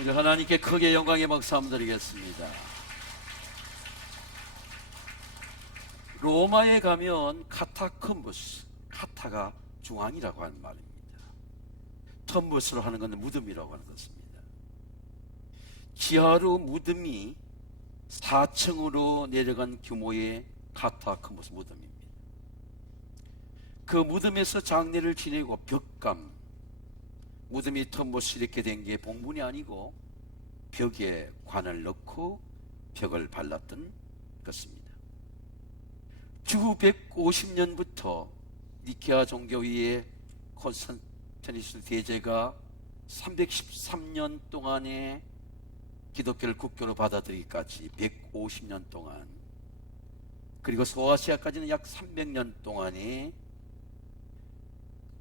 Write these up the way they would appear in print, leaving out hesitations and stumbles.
우리 하나님께 크게 영광의 박수 한번 드리겠습니다. 로마에 가면 카타콤부스, 카타가 중앙이라고 하는 말입니다. 텀부스로 하는 것은 무덤이라고 하는 것입니다. 지하로 무덤이 4층으로 내려간 규모의 카타콤부스 무덤입니다. 그 무덤에서 장례를 지내고 벽감, 무덤이 텀부스 이렇게 된 게 봉분이 아니고 벽에 관을 넣고 벽을 발랐던 것입니다. 주 150년부터 니케아 종교위의 콘스탄티누스 대제가 313년 동안의 기독교를 국교로 받아들이기까지 150년 동안, 그리고 소아시아까지는 약 300년 동안의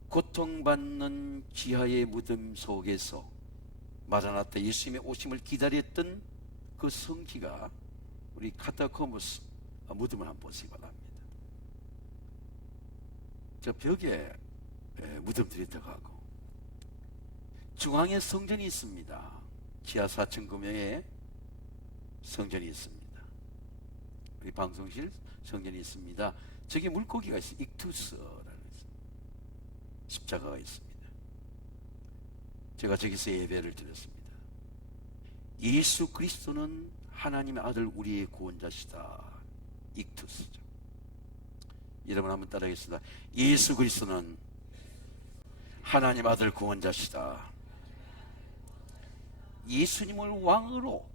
고통받는 지하의 무덤 속에서 마라나타 예수님의 오심을 기다렸던 그 성지가 우리 카타콤부스 무덤을 한번 보시기 바랍니다. 저 벽에 무덤들이 들어가고 중앙에 성전이 있습니다. 지하 4층 구명에 성전이 있습니다. 우리 방송실 성전이 있습니다. 저기 물고기가 있어요. 익투스라는 십자가가 있습니다. 제가 저기서 예배를 드렸습니다. 예수 그리스도는 하나님의 아들, 우리의 구원자시다. 익투스죠. 여러분 한번 따라하겠습니다. 예수 그리스도는 하나님 아들 구원자시다. 예수님을 왕으로,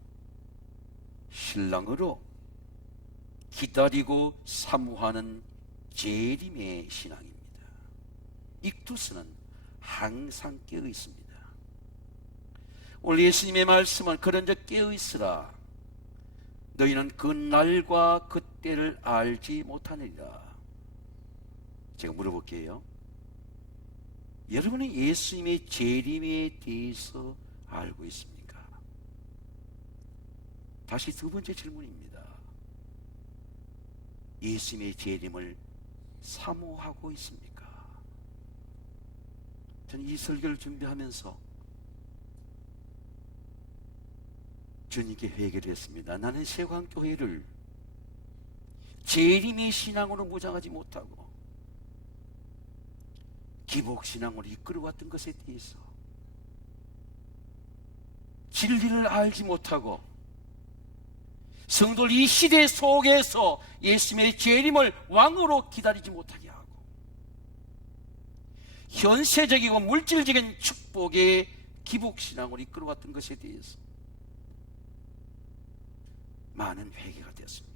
신랑으로 기다리고 사모하는 재림의 신앙입니다. 익투스는 항상 깨어 있습니다. 오늘 예수님의 말씀은 그런즉 깨어 있으라. 너희는 그 날과 그 때를 알지 못하느니라. 제가 물어볼게요. 여러분은 예수님의 재림에 대해서 알고 있습니까? 다시 두 번째 질문입니다. 예수님의 재림을 사모하고 있습니까? 저는 이 설교를 준비하면서 주님께 회개를 했습니다. 나는 세광교회를 재림의 신앙으로 무장하지 못하고 기복신앙으로 이끌어왔던 것에 대해서 진리를 알지 못하고 성도들 이 시대 속에서 예수님의 재림을 왕으로 기다리지 못하게 하고 현세적이고 물질적인 축복의 기복신앙으로 이끌어왔던 것에 대해서 많은 회개가 되었습니다.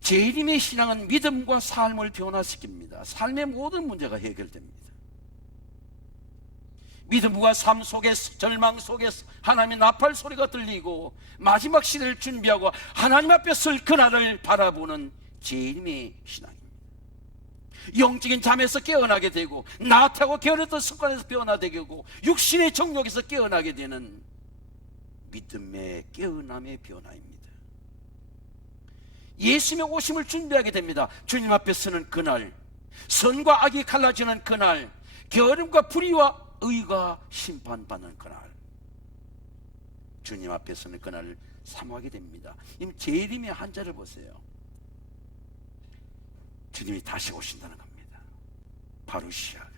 재림의 신앙은 믿음과 삶을 변화시킵니다. 삶의 모든 문제가 해결됩니다. 믿음과 삶 속에서, 절망 속에서 하나님의 나팔 소리가 들리고 마지막 시대를 준비하고 하나님 앞에 설 그날을 바라보는 재림의 신앙입니다. 영적인 잠에서 깨어나게 되고 나태하고 게으르던 습관에서 변화되게 되고 육신의 정욕에서 깨어나게 되는 믿음의 깨어남의 변화입니다. 예수님의 오심을 준비하게 됩니다. 주님 앞에 서는 그날, 선과 악이 갈라지는 그날, 게으름과 불의와 의가 심판받는 그날, 주님 앞에 서는 그날을 사모하게 됩니다. 이 재림의 한자를 보세요. 주님이 다시 오신다는 겁니다. 바루시아.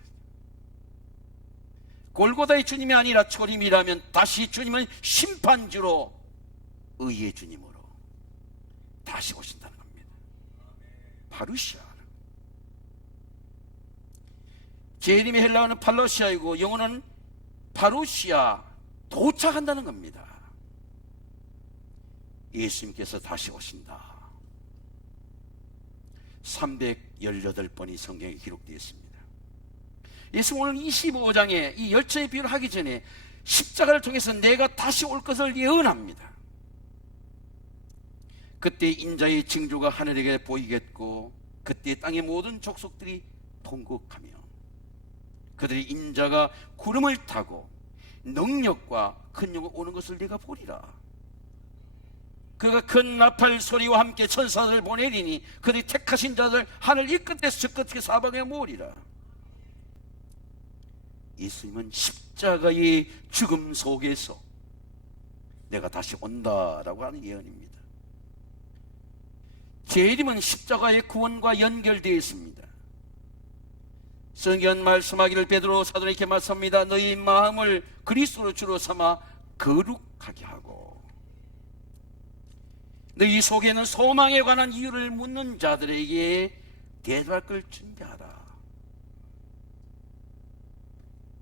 골고다의 주님이 아니라 초림이라면 다시 주님은 심판주로 의의 주님으로 다시 오신다는 겁니다. 바루시아. 재림의 헬라어는 팔로시아이고 영어는 바루시아, 도착한다는 겁니다. 예수님께서 다시 오신다. 318번이 성경에 기록되어 있습니다. 예수님 오늘 25장에 이 열처의 비유를 하기 전에 십자가를 통해서 내가 다시 올 것을 예언합니다. 그때 인자의 징조가 하늘에게 보이겠고 그때 땅의 모든 족속들이 통곡하며 그들이 인자가 구름을 타고 능력과 큰 영광 오는 것을 내가 보리라. 그가 큰 나팔 소리와 함께 천사들을 보내리니 그들이 택하신 자들 하늘 이 끝에서 저 끝에 사방에 모으리라. 예수님은 십자가의 죽음 속에서 내가 다시 온다라고 하는 예언입니다. 재림은 십자가의 구원과 연결되어 있습니다. 성경 말씀하기를 베드로 사도는 이렇게 말씀합니다. 너희 마음을 그리스도로 주로 삼아 거룩하게 하고, 너희 속에는 소망에 관한 이유를 묻는 자들에게 대답할 걸 준비하라.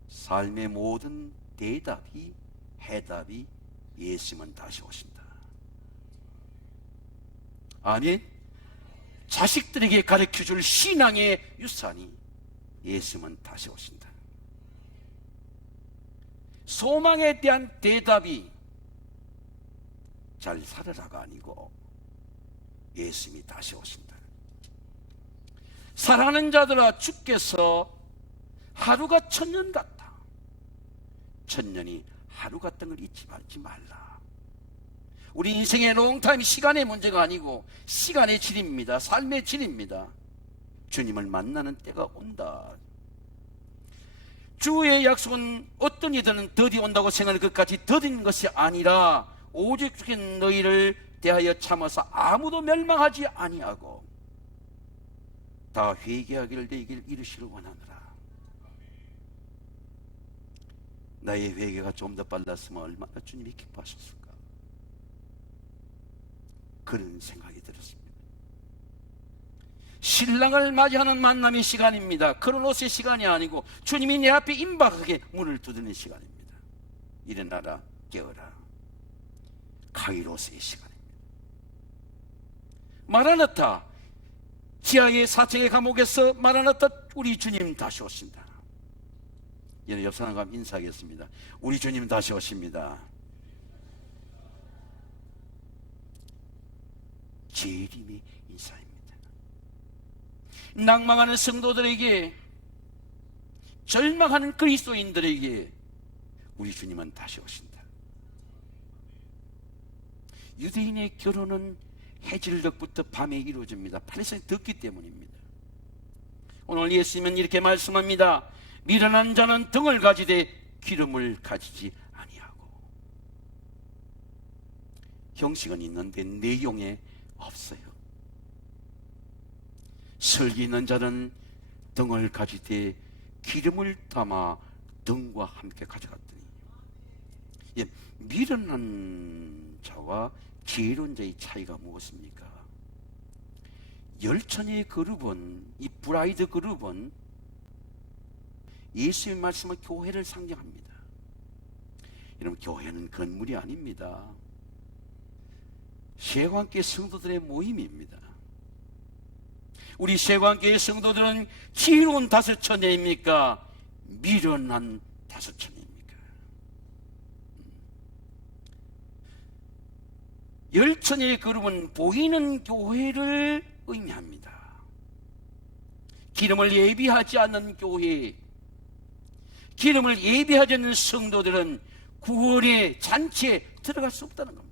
삶의 모든 대답이, 해답이 예수님은 다시 오신다. 아멘. 자식들에게 가르쳐줄 신앙의 유산이 예수님은 다시 오신다. 소망에 대한 대답이 잘 살아라가 아니고 예수님이 다시 오신다. 사랑하는 자들아, 주께서 하루가 천년 같다. 천년이 하루 같은 걸 잊지 말라. 우리 인생의 롱타임, 시간의 문제가 아니고 시간의 질입니다. 삶의 질입니다. 주님을 만나는 때가 온다. 주의 약속은 어떤 이들은 더디 온다고 생각하는 것까지 더딘 것이 아니라 오직 주께 너희를 대하여 참아서 아무도 멸망하지 아니하고 다 회개하기를 너희에게 이르시를 원하노라. 나의 회개가 좀 더 빨랐으면 얼마나 주님이 기뻐하셨을까. 그런 생각이 들었습니다. 신랑을 맞이하는 만남의 시간입니다. 크로노스의 시간이 아니고 주님이 내 앞에 임박하게 문을 두드리는 시간입니다. 일어나라, 깨어라. 카이로스의 시간입니다. 마라나타, 지하의 4층의 감옥에서 마라나타, 우리 주님 다시 오신다. 이제 옆 사람과 인사하겠습니다. 우리 주님 다시 오십니다. 재림의 인사입니다. 낭망하는 성도들에게, 절망하는 그리스도인들에게 우리 주님은 다시 오신다. 유대인의 결혼은 해질녘부터 밤에 이루어집니다. 팔레스타인이 덥기 때문입니다. 오늘 예수님은 이렇게 말씀합니다. 미련한 자는 등을 가지되 기름을 가지지 아니하고. 형식은 있는데 내용에 없어요. 설기 있는 자는 등을 가지되 기름을 담아 등과 함께 가져갔더니, 미련한 자와 지혜로운 자의 차이가 무엇입니까? 열천의 그룹은, 이 브라이드 그룹은 예수의 말씀은 교회를 상징합니다. 여러분, 교회는 건물이 아닙니다. 세관계 성도들의 모임입니다. 우리 세관계의 성도들은 지혜로운 다섯 처녀입니까? 미련한 다섯 처녀입니까? 열천의 그룹은 보이는 교회를 의미합니다. 기름을 예비하지 않는 교회, 기름을 예비하지 않는 성도들은 구원의 잔치에 들어갈 수 없다는 겁니다.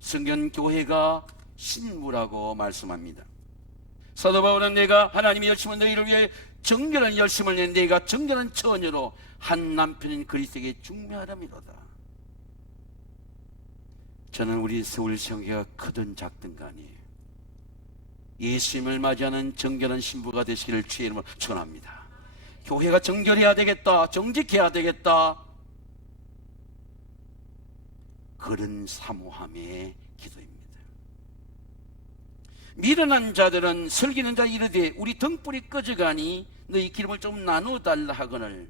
성경교회가 신부라고 말씀합니다. 사도 바울은 내가 하나님의 열심은 너희를 위해 정결한 열심을 낸 내가 정결한 처녀로 한 남편인 그리스도에게 중매하람이로다. 저는 우리 서울성교회가 크든 작든 간에 예수님을 맞이하는 정결한 신부가 되시기를 주의 이름으로 축원합니다. 교회가 정결해야 되겠다, 정직해야 되겠다, 그런 사모함의 기도입니다. 미련한 자들은 설기는 자 이르되 우리 등불이 꺼져가니 너희 기름을 좀 나누어달라 하거늘.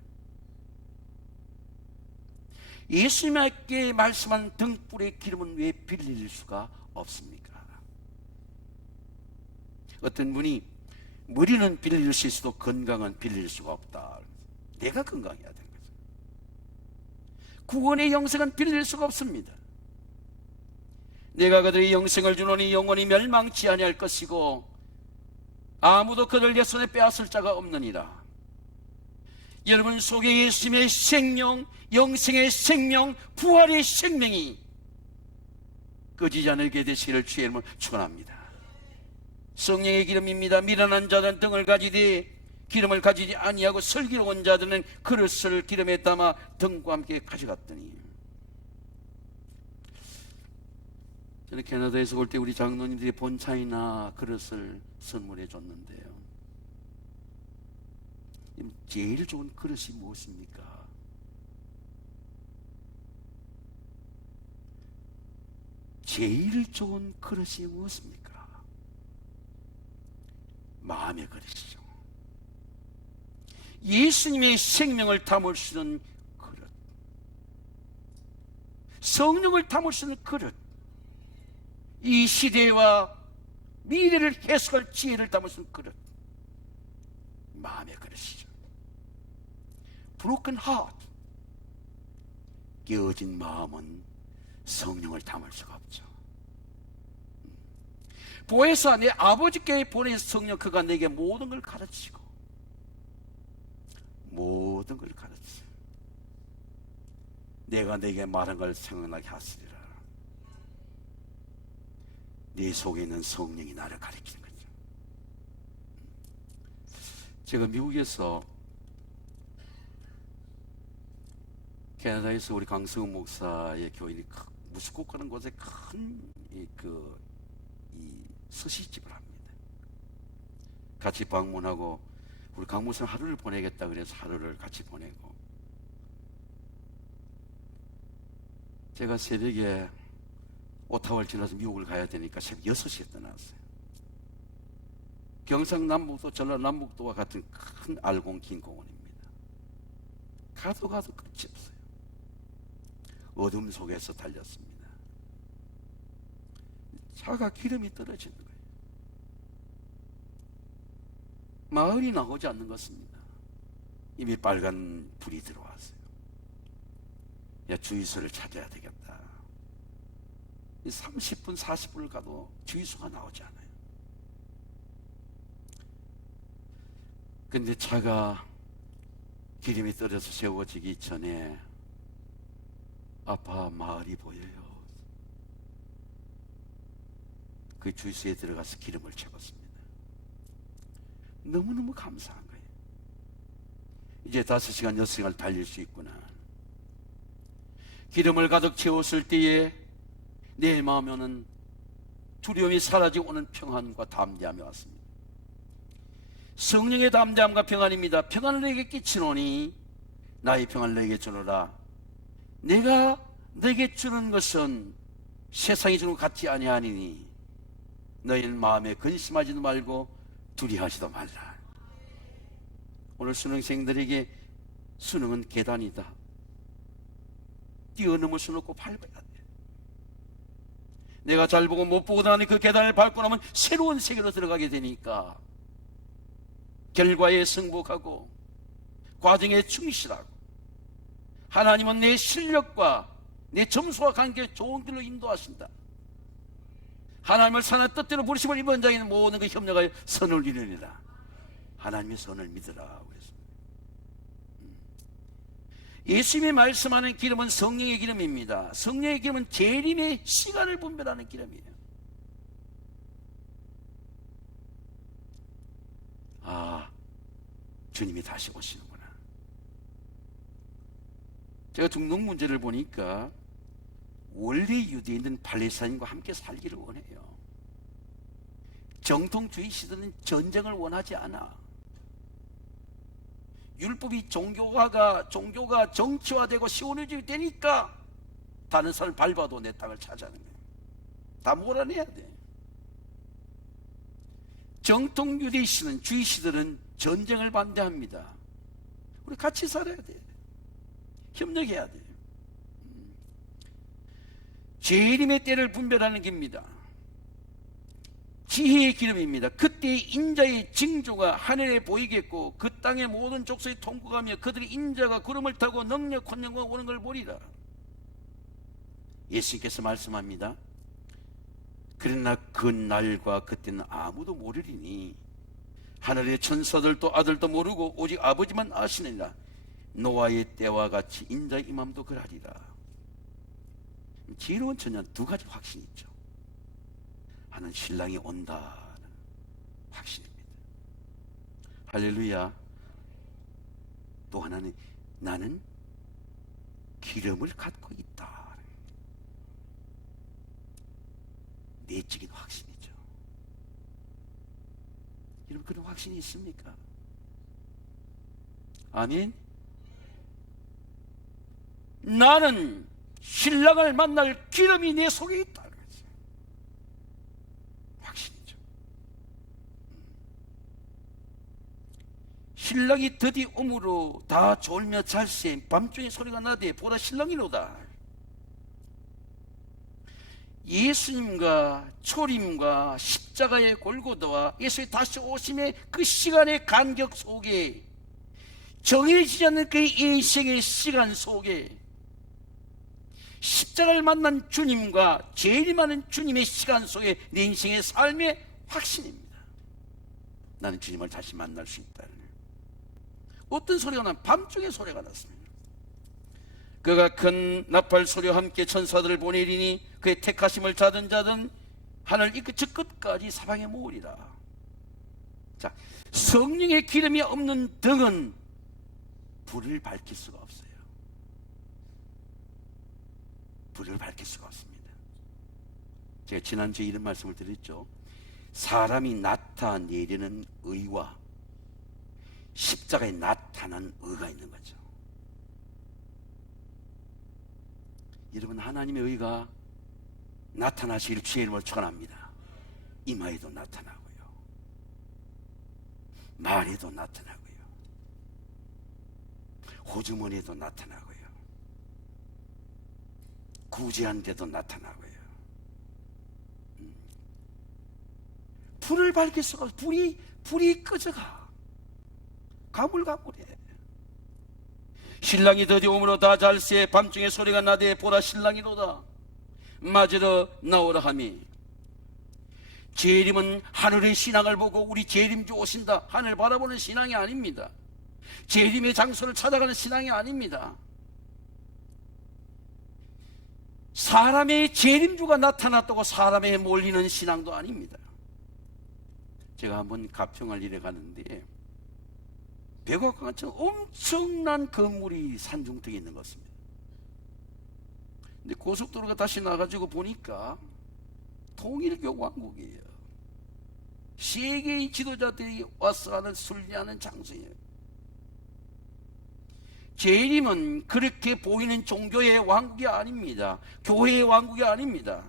예수님께 말씀한 등불의 기름은 왜 빌릴 수가 없습니까? 어떤 분이 머리는 빌릴 수 있어도 건강은 빌릴 수가 없다. 내가 건강해야 되는 거죠. 구원의 영생은 빌릴 수가 없습니다. 내가 그들의 영생을 주노니 영원히 멸망치 아니할 것이고 아무도 그들 내 손에 빼앗을 자가 없느니라. 여러분 속에 예수님의 생명, 영생의 생명, 부활의 생명이 꺼지지 않게 되시기를 주의 이름으로 축원합니다. 성령의 기름입니다. 미련한 자는 등을 가지되 기름을 가지지 아니하고 슬기로 온 자들은 그릇을 기름에 담아 등과 함께 가져갔더니, 저는 캐나다에서 올 때 우리 장로님들이 본차이나 그릇을 선물해 줬는데요, 제일 좋은 그릇이 무엇입니까? 제일 좋은 그릇이 무엇입니까? 마음의 그릇이죠. 예수님의 생명을 담을 수 있는 그릇, 성령을 담을 수 있는 그릇, 이 시대와 미래를 해석할 지혜를 담을 수 있는 그릇, 마음의 그릇이죠. Broken heart, 깨어진 마음은 성령을 담을 수가 없죠. 보혜사, 내 아버지께 보낸 성령, 그가 내게 모든 걸 가르치고 모든 걸 가르치고 내가 내게 말한 걸 생각나게 하시리라. 네 속에 있는 성령이 나를 가르치는 거죠. 제가 미국에서, 캐나다에서 우리 강성훈 목사의 교인이 무스코크라는 곳에 큰 스시집을 합니다. 같이 방문하고 우리 강 목사님 하루를 보내겠다 그래서 하루를 같이 보내고, 제가 새벽에 오타와를 지나서 미국을 가야 되니까 새벽 6시에 떠났어요. 경상남북도 전라남북도와 같은 큰 알공긴 공원입니다. 가도 끝이 없어요. 어둠 속에서 달렸습니다. 차가 기름이 떨어지는 거예요. 마을이 나오지 않는 것입니다. 이미 빨간 불이 들어왔어요. 야, 주유소를 찾아야 되겠다. 30분 40분을 가도 주유소가 나오지 않아요. 근데 차가 기름이 떨어져서 세워지기 전에 아파 마을이 보여요. 그 주유소에 들어가서 기름을 채웠습니다. 너무너무 감사한 거예요. 이제 5시간 6시간을 달릴 수 있구나. 기름을 가득 채웠을 때에 내 마음에는 두려움이 사라지고 오는 평안과 담대함이 왔습니다. 성령의 담대함과 평안입니다. 평안을 내게 끼치노니 나의 평안을 내게 주노라. 내가 내게 주는 것은 세상이 주는 것 같지 아니하니니 너희는 마음에 근심하지도 말고 두려워하지도 말라. 오늘 수능생들에게 수능은 계단이다. 뛰어넘을 수는 없고 밟아야 돼. 내가 잘 보고 못 보고 나니 그 계단을 밟고 나면 새로운 세계로 들어가게 되니까 결과에 승복하고 과정에 충실하고, 하나님은 내 실력과 내 점수와 관계에 좋은 길로 인도하신다. 하나님을 사는 뜻대로 부르심을 입은 자에게는 모든 그 협력하여 선을 이루리라. 하나님의 선을 믿으라. 예수님이 말씀하는 기름은 성령의 기름입니다. 성령의 기름은 재림의 시간을 분별하는 기름이에요. 아, 주님이 다시 오시는구나. 제가 중동 문제를 보니까 원래 유대인들은 팔레스타인과 함께 살기를 원해요. 정통주의 시대는 전쟁을 원하지 않아. 율법이 종교가 정치화되고 시원해지게 되니까 다른 사람을 밟아도 내 땅을 차지하는 거예요. 다 몰아내야 돼. 정통 유대 시대는, 주의 시대는 전쟁을 반대합니다. 우리 같이 살아야 돼. 협력해야 돼. 재림의 때를 분별하는 길입니다. 지혜의 기름입니다. 그때 인자의 징조가 하늘에 보이겠고 그 땅의 모든 족속이 통곡하며 그들의 인자가 구름을 타고 능력 권능과 오는 걸 보리라. 예수님께서 말씀합니다. 그러나 그 날과 그때는 아무도 모르리니 하늘의 천사들도 아들도 모르고 오직 아버지만 아시느니라. 노아의 때와 같이 인자의 임함도 그러하리라. 지혜로운 처녀는 두 가지 확신이 있죠. 하나는 신랑이 온다는 확신입니다. 할렐루야. 또 하나는 나는 기름을 갖고 있다. 내적인 확신이죠. 여러분, 그런 확신이 있습니까? 아멘. 나는 신랑을 만날 기름이 내 속에 있다. 확신이죠. 신랑이 드디 오므로 다 졸며 잘세 밤중에 소리가 나되 보라 신랑이로다. 예수님과 초림과 십자가의 골고다와 예수의 다시 오심의 그 시간의 간격 속에, 정해지지 않는 그 인생의 시간 속에 십자가를 만난 주님과 재림하는 주님의 시간 속에 내 인생의 삶의 확신입니다. 나는 주님을 다시 만날 수 있다. 어떤 소리가 나면 밤중에 소리가 났습니다. 그가 큰 나팔 소리와 함께 천사들을 보내리니 그의 택하심을 자든 하늘 이 끝 끝까지 사방에 모으리라. 자, 성령의 기름이 없는 등은 불을 밝힐 수가 없어요. 불을 밝힐 수가 없습니다. 제가 지난주에 이런 말씀을 드렸죠. 사람이 나타내려는 의와 십자가에 나타난 의가 있는 거죠. 여러분, 하나님의 의가 나타나시길 주의 이름으로 축원합니다. 이마에도 나타나고요, 말에도 나타나고요, 호주머니에도 나타나고요, 구제한 데도 나타나고요. 불을 밝힐 수가 없어. 불이 꺼져가. 가물가물해. 신랑이 드디어 오므로 다 잘세 밤중에 소리가 나되 보라 신랑이로다. 맞으러 나오라 하미. 재림은 하늘의 신앙을 보고 우리 재림주 오신다, 하늘 바라보는 신앙이 아닙니다. 재림의 장소를 찾아가는 신앙이 아닙니다. 사람의 재림주가 나타났다고 사람에 몰리는 신앙도 아닙니다. 제가 한번 가평을 일해 가는데 백악관처럼 엄청난 건물이 산중턱에 있는 것 같습니다. 근데 고속도로가 다시 나가지고 보니까 통일교 왕국이에요. 세계의 지도자들이 와서 하는 순례하는 장소예요. 재림은 그렇게 보이는 종교의 왕국이 아닙니다. 교회의 왕국이 아닙니다.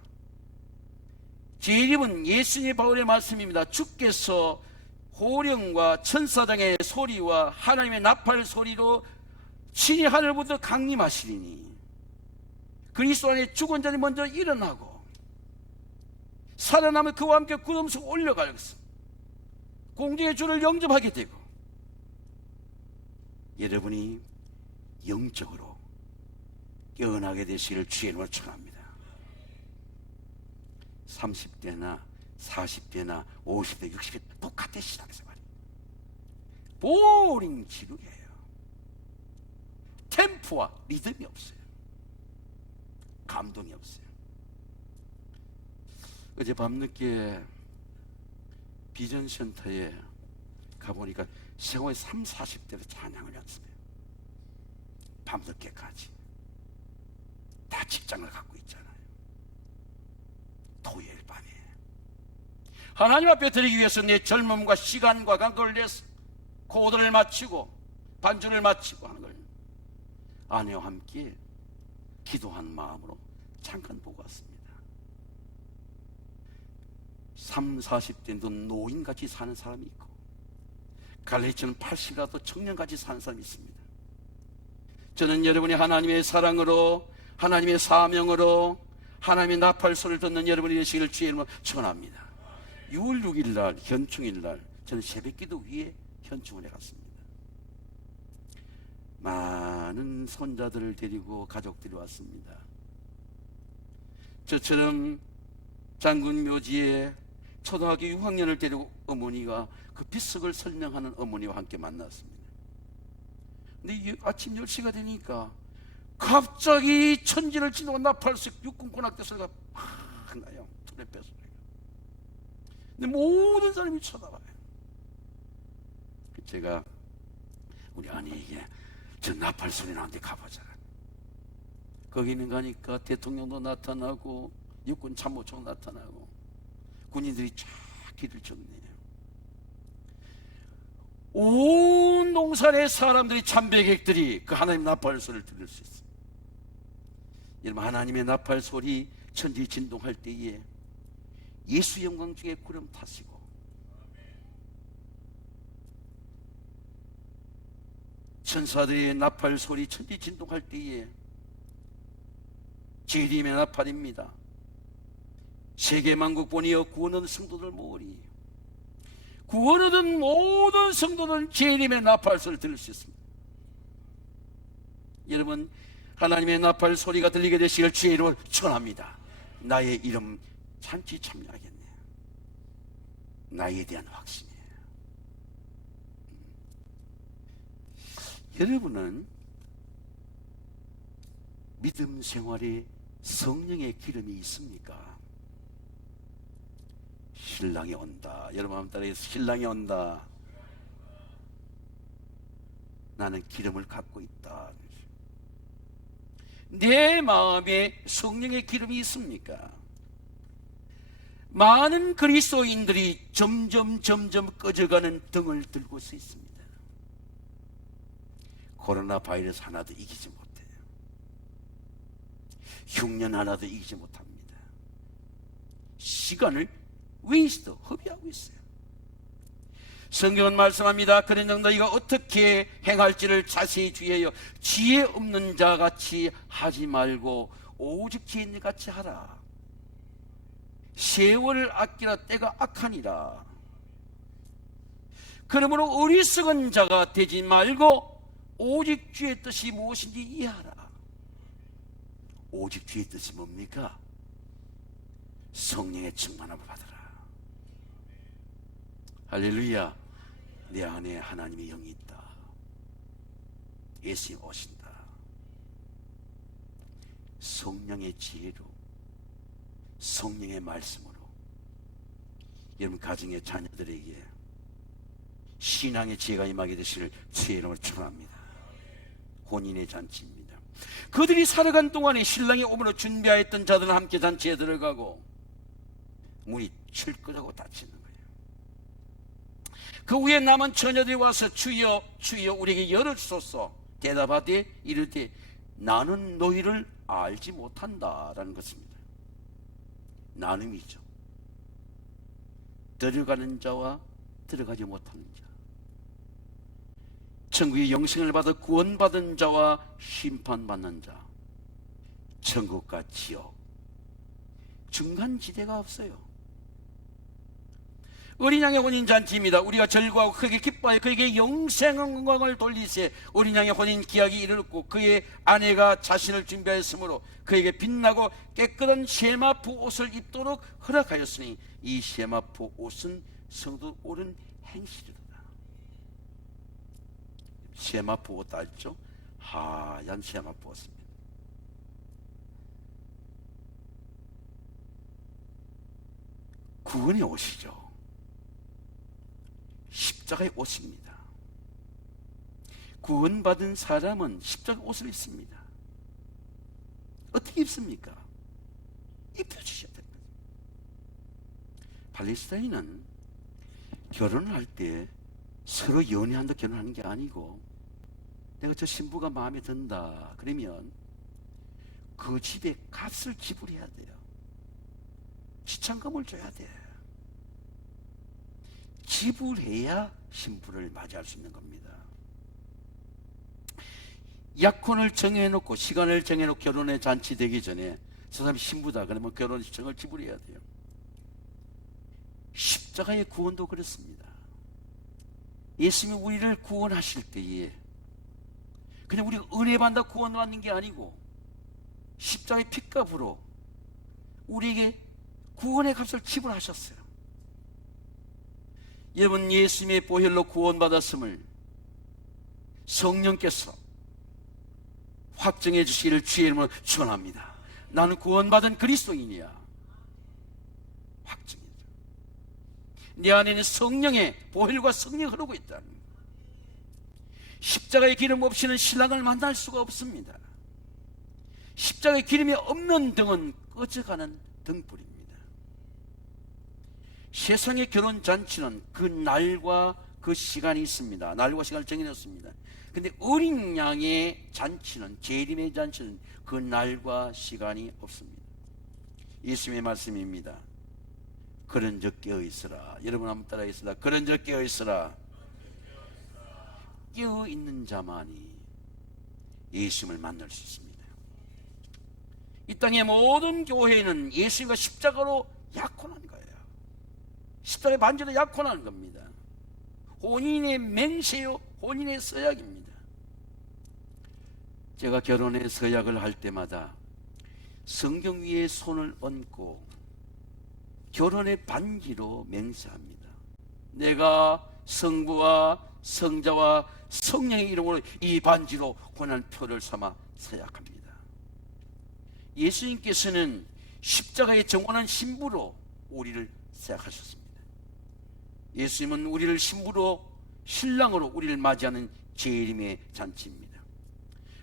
재림은 예수님의 바울의 말씀입니다. 주께서 호령과 천사장의 소리와 하나님의 나팔 소리로 친히 하늘부터 강림하시리니 그리스도 안에 죽은 자들이 먼저 일어나고 살아남은 그와 함께 구름 속에 올려가서 공중의 주를 영접하게 되고, 여러분이 영적으로 깨어나게 되시기를 주의 이름으로 축원합니다. 30대나 40대나 50대 60대 똑같은 신앙생활, 보링 지루해요. 템포와 리듬이 없어요. 감동이 없어요. 어제 밤늦게 비전센터에 가보니까 세월이 30, 40대로 찬양을 했어요. 밤늦게까지. 다 직장을 갖고 있잖아요. 토요일 밤에 하나님 앞에 드리기 위해서 내 젊음과 시간과 간격을 내서 고도를 마치고 반주를 마치고 하는 걸 아내와 함께 기도한 마음으로 잠깐 보고 왔습니다. 30, 40대도 노인같이 사는 사람이 있고 갈래처럼 80이라도 청년같이 사는 사람이 있습니다. 저는 여러분이 하나님의 사랑으로, 하나님의 사명으로, 하나님의 나팔 소리를 듣는 여러분이 되시기를 주의 이름으로 축원합니다. 6월 6일 날 현충일 날 저는 새벽기도 위에 현충원에 갔습니다. 많은 손자들을 데리고 가족들이 왔습니다. 저처럼 장군 묘지에 초등학교 6학년을 데리고 어머니가 그 비석을 설명하는 어머니와 함께 만났습니다. 근데 아침 10시가 되니까 갑자기 천지를 지나고 나팔석 육군권학대 소리가 막 나요. 트럼펫 소리가. 근데 모든 사람이 쳐다봐요. 제가 우리 아내에게 저 나팔 소리 나는데 가보자. 거기는 가니까 대통령도 나타나고 육군 참모총 나타나고 군인들이 쫙 길을 정리해요. 온 농산의 사람들이 참배객들이 그 하나님 나팔 소리를 들을 수 있어요. 여러분, 하나님의 나팔 소리 천지 진동할 때에 예수 영광 중에 구름 타시고 천사들의 나팔 소리 천지 진동할 때에 재림의 나팔입니다. 세계 만국 보니여 구원 얻은 성도들 모으리. 구원 얻은 모든 성도들은 재림의 나팔 소리를 들을 수 있습니다. 여러분, 하나님의 나팔 소리가 들리게 되시길 주의 이름으로 축원합니다. 나의 이름 잔치 참여하겠네. 나에 대한 확신이에요. 여러분은 믿음 생활에 성령의 기름이 있습니까? 신랑이 온다. 여러분 한번 따라해서 신랑이 온다. 나는 기름을 갖고 있다. 내 마음에 성령의 기름이 있습니까? 많은 그리스도인들이 점점 꺼져가는 등을 들고 서 있습니다. 코로나 바이러스 하나도 이기지 못해요. 흉년 하나도 이기지 못합니다. 시간을 웨이스트, 허비하고 있어요. 성경은 말씀합니다. 그러나 너희가 어떻게 행할지를 자세히 주의하여 지혜 없는 자 같이 하지 말고 오직 지혜 있는 자 같이 하라. 세월을 아끼라 때가 악하니라. 그러므로 어리석은 자가 되지 말고 오직 주의 뜻이 무엇인지 이해하라. 오직 주의 뜻이 뭡니까? 성령의 충만함을 받으라. 할렐루야. 내 안에 하나님의 영이 있다. 예수님 오신다. 성령의 지혜로, 성령의 말씀으로 여러분 가정의 자녀들에게 신앙의 지혜가 임하게 되시를 주의 이름으로 축원합니다. 혼인의 잔치입니다. 그들이 살아간 동안에 신랑이 오므로 준비하였던 자들은 함께 잔치에 들어가고 문이 철거하고 닫히는 거예요. 그 후에 남은 처녀들이 와서 주여 주여 우리에게 열어주소서 대답하되 이르되 나는 너희를 알지 못한다라는 것입니다. 나눔이죠. 들어가는 자와 들어가지 못하는 자, 천국의 영생을 받아 구원받은 자와 심판받는 자, 천국과 지옥, 중간지대가 없어요. 어린 양의 혼인잔치입니다. 우리가 절구하고 크게 기뻐하여 그에게 영생의 돌리세. 어린 양의 혼인 기약이 이르렀고 그의 아내가 자신을 준비하였으므로 그에게 빛나고 깨끗한 세마포 옷을 입도록 허락하였으니 이 세마포 옷은 성도 옳은 행실이로다. 세마포 옷 알죠? 하얀 세마포 옷입니다. 구원의 옷이죠. 십자가의 옷입니다. 구원받은 사람은 십자가 옷을 입습니다. 어떻게 입습니까? 입혀주셔야 됩니다. 팔레스타인은 결혼을 할 때 서로 연애한다 결혼하는 게 아니고 내가 저 신부가 마음에 든다 그러면 그 집에 값을 지불해야 돼요. 지참금을 줘야 돼. 지불해야 신부를 맞이할 수 있는 겁니다. 약혼을 정해놓고 시간을 정해놓고 결혼의 잔치 되기 전에 저 사람이 신부다 그러면 결혼 시청을 지불해야 돼요. 십자가의 구원도 그렇습니다. 예수님이 우리를 구원하실 때에 그냥 우리가 은혜 받는다 구원받는 게 아니고 십자가의 핏값으로 우리에게 구원의 값을 지불하셨어요. 여러분 예수님의 보혈로 구원받았음을 성령께서 확정해 주시기를 주의 이름으로 축원합니다. 나는 구원받은 그리스도인이야. 확정해 줘. 내 안에는 성령의 보혈과 성령이 흐르고 있다는 거예요. 십자가의 기름 없이는 신랑을 만날 수가 없습니다. 십자가의 기름이 없는 등은 꺼져가는 등불입니다. 세상의 결혼잔치는 그 날과 그 시간이 있습니다. 날과 시간을 정해놓습니다. 근데 어린 양의 잔치는, 재림의 잔치는 그 날과 시간이 없습니다. 예수님의 말씀입니다. 그런즉 깨어있으라. 여러분 한번 따라하겠습니다. 그런즉 깨어있으라. 깨어있는 자만이 예수님을 만날 수 있습니다. 이 땅의 모든 교회는 예수님과 십자가로 약혼한 거예요. 십자가의 반지로 약혼한 겁니다. 혼인의 맹세요, 혼인의 서약입니다. 제가 결혼의 서약을 할 때마다 성경 위에 손을 얹고 결혼의 반지로 맹세합니다. 내가 성부와 성자와 성령의 이름으로 이 반지로 권한 표를 삼아 서약합니다. 예수님께서는 십자가의 정원한 신부로 우리를 서약하셨습니다. 예수님은 우리를 신부로, 신랑으로 우리를 맞이하는 재림의 잔치입니다.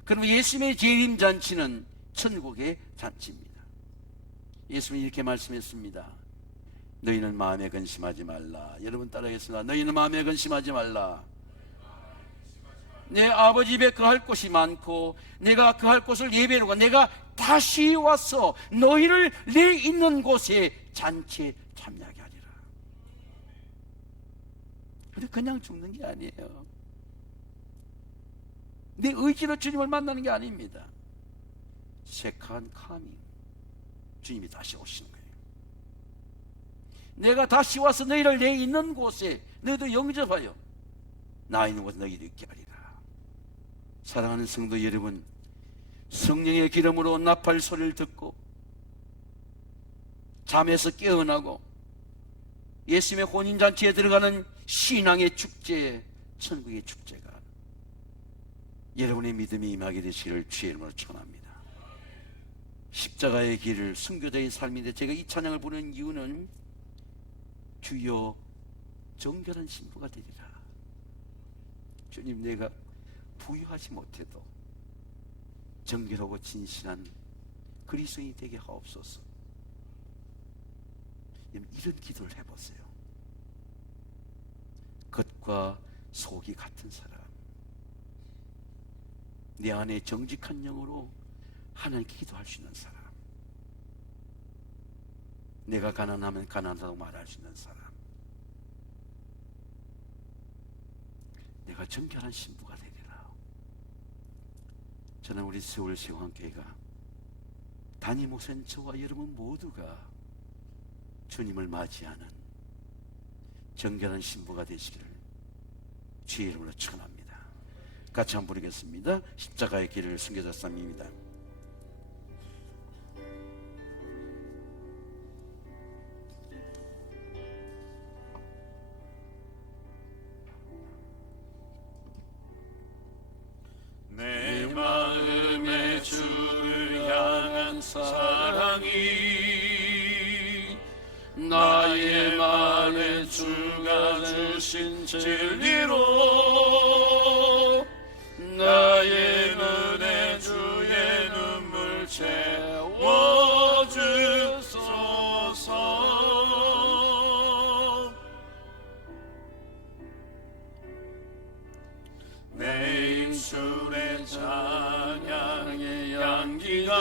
그러면 예수님의 재림 잔치는 천국의 잔치입니다. 예수님이 이렇게 말씀했습니다. 너희는 마음에 근심하지 말라. 여러분 따라하겠습니다. 너희는 마음에 근심하지 말라. 내 아버지 집에 거할 곳이 많고 내가 거할 곳을 예배하고 내가 다시 와서 너희를 내 있는 곳에 잔치에 참여하게 하리라. 근데 그냥 죽는 게 아니에요. 내 의지로 주님을 만나는 게 아닙니다. 세컨 카밍, 주님이 다시 오시는 거예요. 내가 다시 와서 너희를 내 있는 곳에 너희도 영접하여 나 있는 곳에 너희도 있게 하리라. 사랑하는 성도 여러분, 성령의 기름으로 나팔 소리를 듣고 잠에서 깨어나고 예수님의 혼인잔치에 들어가는 신앙의 축제, 천국의 축제가 여러분의 믿음이 임하게 되시기를 주의 이름으로 축원합니다. 십자가의 길을, 순교자의 삶인데 제가 이 찬양을 부르는 이유는 주여 정결한 신부가 되리라. 주님, 내가 부유하지 못해도 정결하고 진실한 그리스도인이 되게 하옵소서. 이런 기도를 해보세요. 겉과 속이 같은 사람, 내 안에 정직한 영으로 하나님께 기도할 수 있는 사람, 내가 가난하면 가난하다고 말할 수 있는 사람, 내가 정결한 신부가 되리라. 저는 우리 서울 세왕교회가 담임 목사님, 저와 여러분 모두가 주님을 맞이하는 정결한 신부가 되시기를 주의 이름으로 축원합니다. 같이 한번 부르겠습니다. 십자가의 길을 순교자 쌈입니다. 내 마음에 주를 향한 사랑이 나의 말에 주가 주신 진리로 나의 눈에 주의 눈물 채워주소서. 내 입술에 찬양의 향기가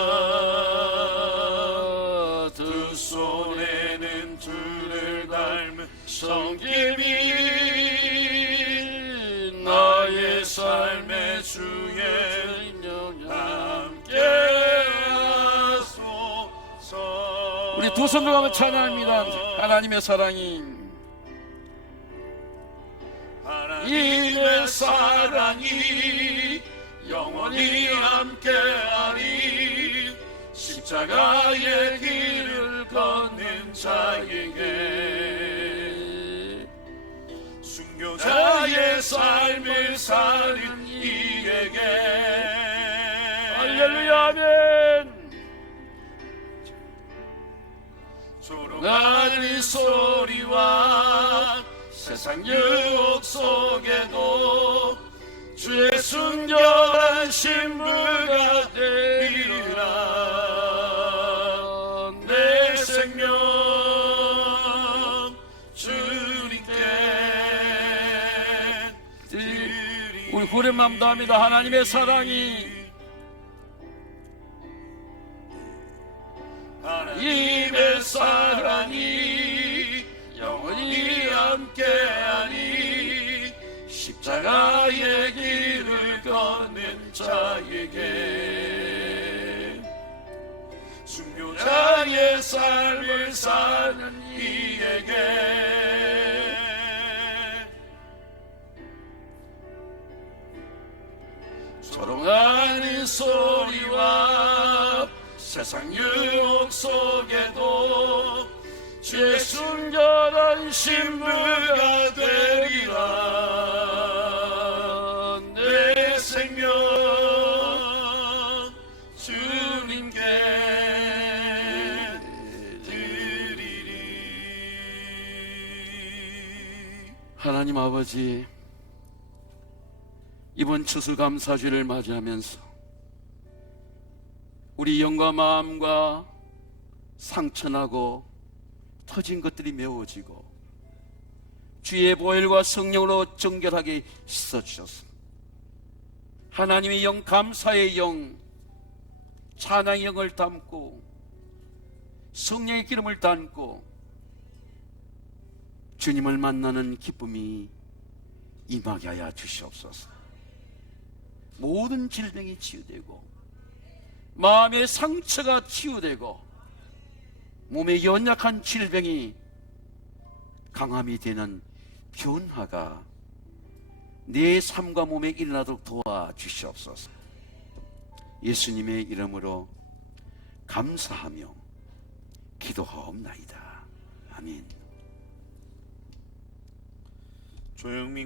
두 손에는 주를 닮은 성김이 나의 삶의 주의 인연 함께 하소서. 우리 두 손 들고 한번 찬양합니다. 하나님의 사랑이, 하나님의 사랑이 영원히 함께하리. 십자가의 길을 걷는 자에게 순교자의 삶을 사는 이에게 할렐루야, 아멘. 조롱하는 이 소리와 세상 유혹 속에도 주의 순결한 신부가 되리라. 내 생명 주님께 드리리. 우리 후렴맘도 합니다. 하나님의 사랑이 하나님의 사랑이 영원히 함께하니 십자가의 길을 걷는 자에게 순교자의 삶을 사는 이에게 조롱하는 소리와 세상 유혹 속에도 주의 순결한 신부가 되리라. 내 생명 주님께 드리리. 하나님 아버지, 이번 추수감사주를 맞이하면서 우리 영과 마음과 상처나고 터진 것들이 메워지고 주의 보혈과 성령으로 정결하게 씻어주셨습니다. 하나님의 영, 감사의 영, 찬양의 영을 담고 성령의 기름을 담고 주님을 만나는 기쁨이 임하게 하여 주시옵소서. 모든 질병이 치유되고 마음의 상처가 치유되고 몸의 연약한 질병이 강함이 되는 변화가 내 삶과 몸에 일어나도록 도와주시옵소서. 예수님의 이름으로 감사하며 기도하옵나이다. 아멘. 조영민